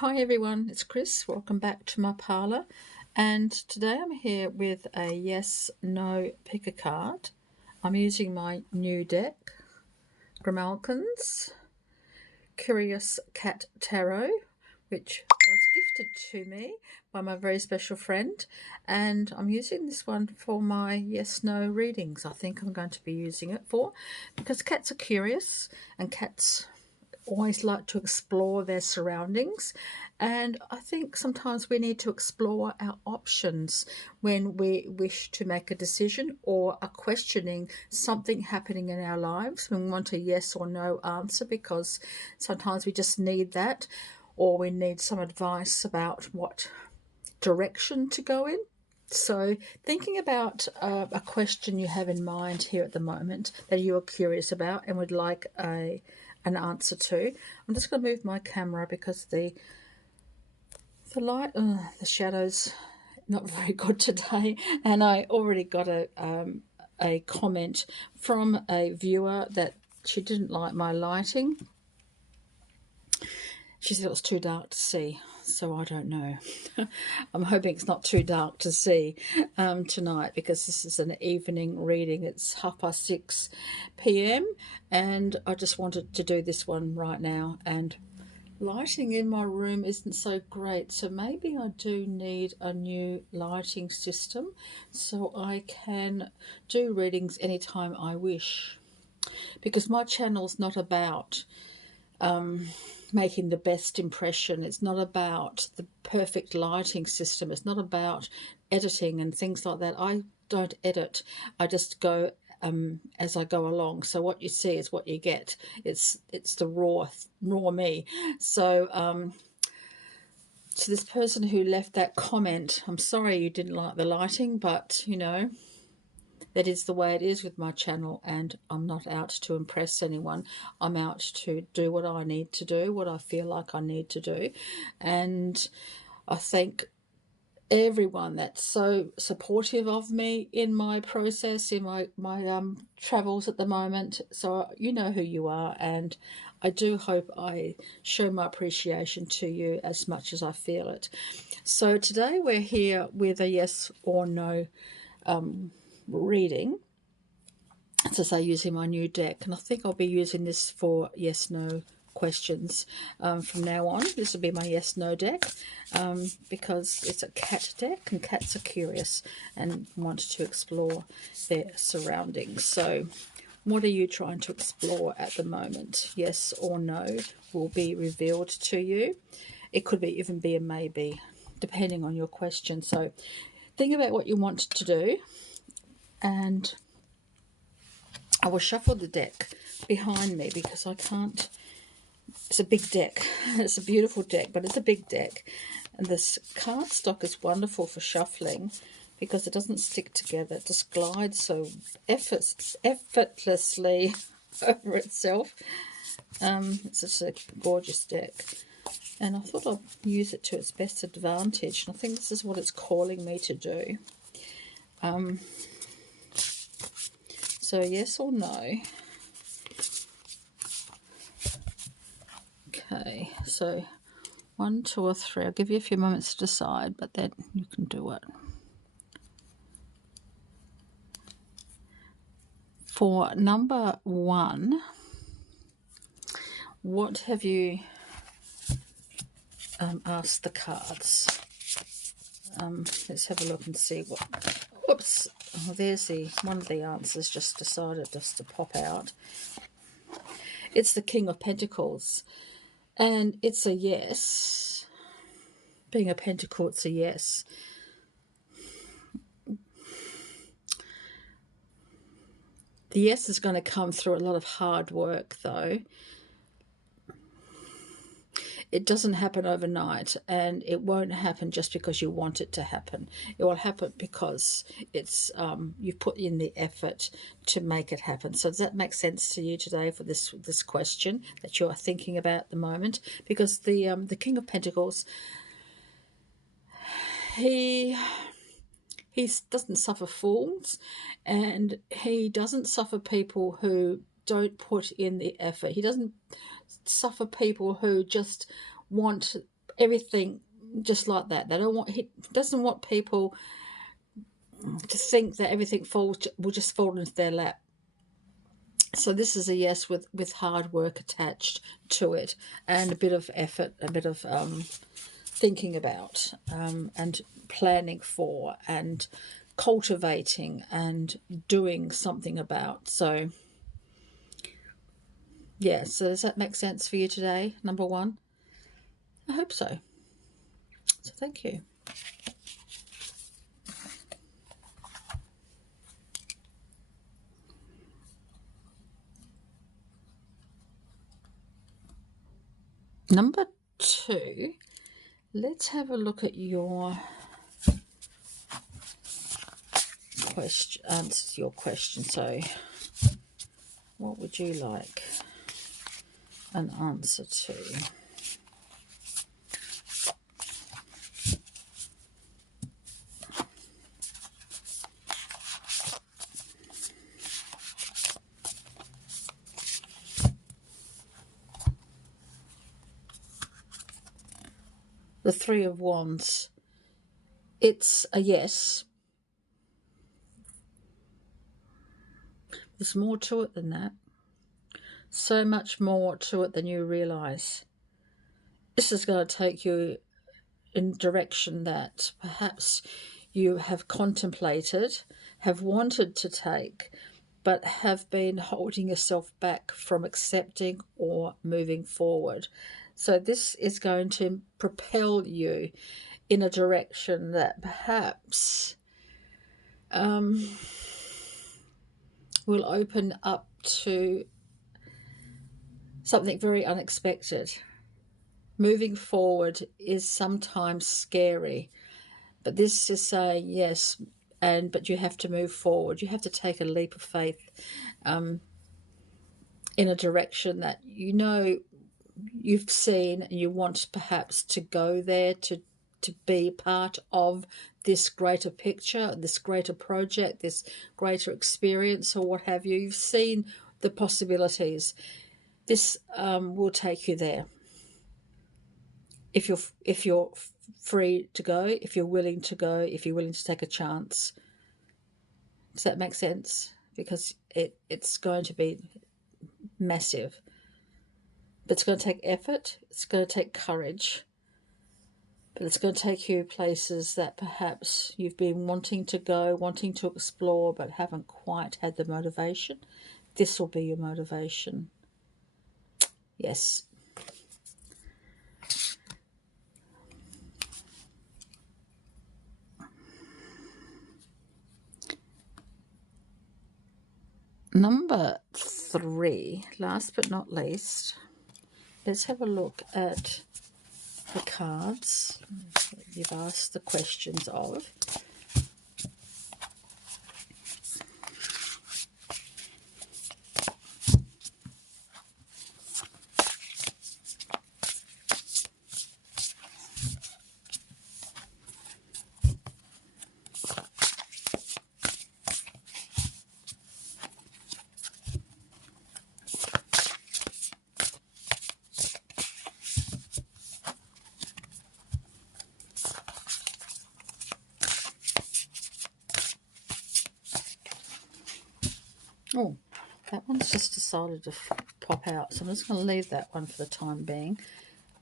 Hi everyone, it's Chris. Welcome back to my parlour. And today I'm here with a yes no pick a card. I'm using my new deck, Grimalkin's Curious Cat Tarot, which was gifted to me by my very special friend. And I'm using this one for my yes no readings. I think I'm going to be using it for, because cats are curious and cats always like to explore their surroundings, and I think sometimes we need to explore our options when we wish to make a decision or are questioning something happening in our lives. We want a yes or no answer because sometimes we just need that, or we need some advice about what direction to go in. So thinking about a question you have in mind here at the moment that you are curious about and would like an answer to. I'm just going to move my camera because the light, the shadows, not very good today. And I already got a comment from a viewer that she didn't like my lighting. She said it was too dark to see, so I don't know. I'm hoping it's not too dark to see tonight, because this is an evening reading. It's 6:30 p.m. and I just wanted to do this one right now, and lighting in my room isn't so great, so maybe I do need a new lighting system so I can do readings anytime I wish, because my channel's not about making the best impression. It's not about the perfect lighting system. It's not about editing and things like that. I don't edit. I just go as I go along. So what you see is what you get. It's the raw me. So to this person who left that comment, I'm sorry you didn't like the lighting, but you know, that is the way it is with my channel, and I'm not out to impress anyone. I'm out to do what I need to do, what I feel like I need to do. And I thank everyone that's so supportive of me in my process, in my travels at the moment. So you know who you are, and I do hope I show my appreciation to you as much as I feel it. So today we're here with a yes or no reading, as I say, using my new deck, and I think I'll be using this for yes no questions from now on. This will be my yes no deck, because it's a cat deck and cats are curious and want to explore their surroundings. So what are you trying to explore at the moment? Yes or no will be revealed to you. It could be even be a maybe, depending on your question. So think about what you want to do, and I will shuffle the deck behind me because I can't. It's a big deck. It's a beautiful deck, but it's a big deck. And this cardstock is wonderful for shuffling because it doesn't stick together. It just glides so effortlessly over itself. It's just a gorgeous deck. And I thought I'd use it to its best advantage. And I think this is what it's calling me to do. So yes or no. Okay, so 1, 2, or 3. I'll give you a few moments to decide, but then you can do it. For number 1, what have you asked the cards? Let's have a look and see what. Whoops! Oh, there's one of the answers just decided just to pop out. It's the King of Pentacles, and it's a yes. Being a pentacle, it's a yes. The yes is going to come through a lot of hard work, though. It doesn't happen overnight, and it won't happen just because you want it to happen. It will happen because it's you've put in the effort to make it happen. So does that make sense to you today for this question that you are thinking about at the moment? Because the King of Pentacles, he doesn't suffer fools, and he doesn't suffer people who don't put in the effort. He doesn't suffer people who just want everything just like that. They don't want, he doesn't want people to think that everything will just fall into their lap. So this is a yes with hard work attached to it, and a bit of effort, a bit of thinking about, and planning for, and cultivating and doing something about. So yeah, so does that make sense for you today, number one? I hope so. So thank you. Number two, let's have a look at your question, answer to your question. So what would you like an answer to? The Three of Wands. It's a yes. There's more to it than that. So much more to it than you realise. This is going to take you in a direction that perhaps you have contemplated, have wanted to take, but have been holding yourself back from accepting or moving forward. So this is going to propel you in a direction that perhaps will open up to something very unexpected. Moving forward is sometimes scary, but this is saying yes, but you have to move forward. You have to take a leap of faith in a direction that you know you've seen, and you want perhaps to go there, to be part of this greater picture, this greater project, this greater experience, or what have you. You've seen the possibilities. This will take you there. If you're free to go, if you're willing to go, if you're willing to take a chance. Does that make sense? Because it's going to be massive. But it's going to take effort, it's going to take courage, but it's going to take you places that perhaps you've been wanting to go, wanting to explore, but haven't quite had the motivation. This will be your motivation. Yes. Number three, last but not least, let's have a look at the cards you've asked the questions of. Oh, that one's just decided to pop out, so I'm just going to leave that one for the time being.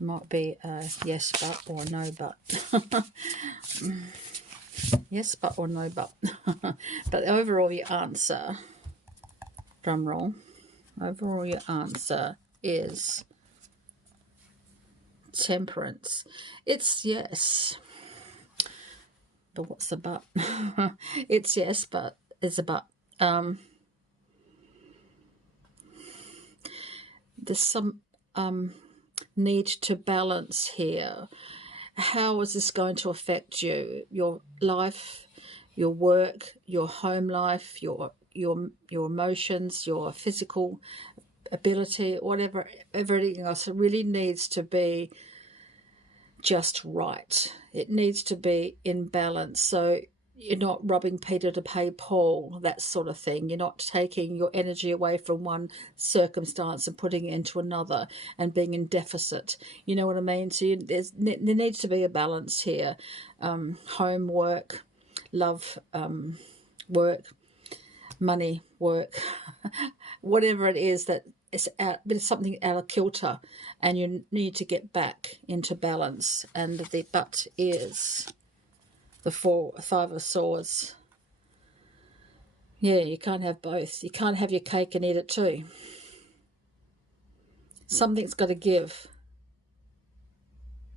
It might be a yes but or a no but. Yes but or no but. But overall your answer, drum roll, overall your answer is Temperance. It's yes. But what's the but? It's yes, but it's a but. There's some need to balance here. How is this going to affect you? Your life, your work, your home life, your emotions, your physical ability, whatever, everything else. It really needs to be just right. It needs to be in balance. So you're not robbing Peter to pay Paul, that sort of thing. You're not taking your energy away from one circumstance and putting it into another and being in deficit. You know what I mean? So there needs to be a balance here. Home, work, love, work, money, work, whatever it is that is out, but it's something out of kilter, and you need to get back into balance. And the but is the Five of Swords. Yeah, you can't have both. You can't have your cake and eat it too. Something's got to give,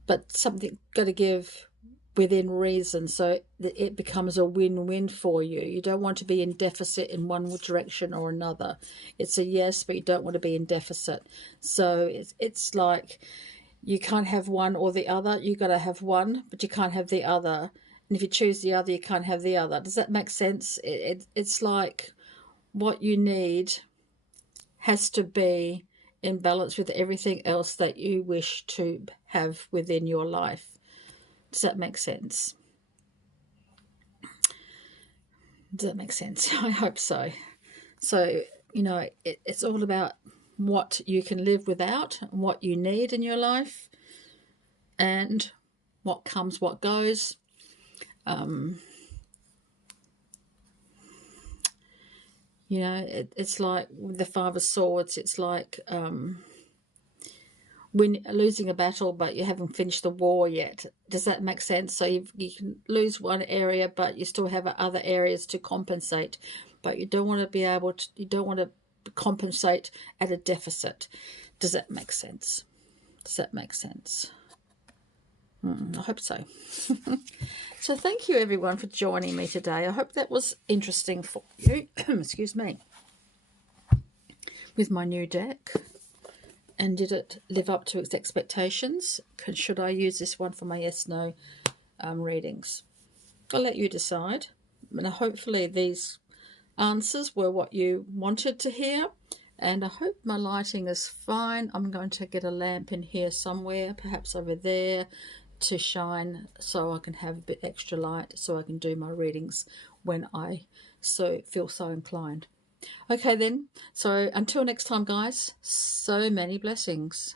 but something got to give within reason, so that it becomes a win-win for you. You don't want to be in deficit in one direction or another. It's a yes, but you don't want to be in deficit. So it's like you can't have one or the other. You got to have one, but you can't have the other. And if you choose the other, you can't have the other. Does that make sense? It's like what you need has to be in balance with everything else that you wish to have within your life. Does that make sense? Does that make sense? I hope so. So, you know, it's all about what you can live without, what you need in your life, and what comes, what goes. You know, it's like with the Five of Swords, it's like when losing a battle, but you haven't finished the war yet. Does that make sense? So you can lose one area, but you still have other areas to compensate. But you don't want to be able to, you don't want to compensate at a deficit. Does that make sense? Does that make sense? I hope so. So thank you everyone for joining me today. I hope that was interesting for you. Excuse me. With my new deck. And did it live up to its expectations? Should I use this one for my yes/no readings? I'll let you decide. And hopefully these answers were what you wanted to hear. And I hope my lighting is fine. I'm going to get a lamp in here somewhere, perhaps over there, to shine so I can have a bit extra light so I can do my readings when I feel so inclined. Okay then, so until next time guys, so many blessings.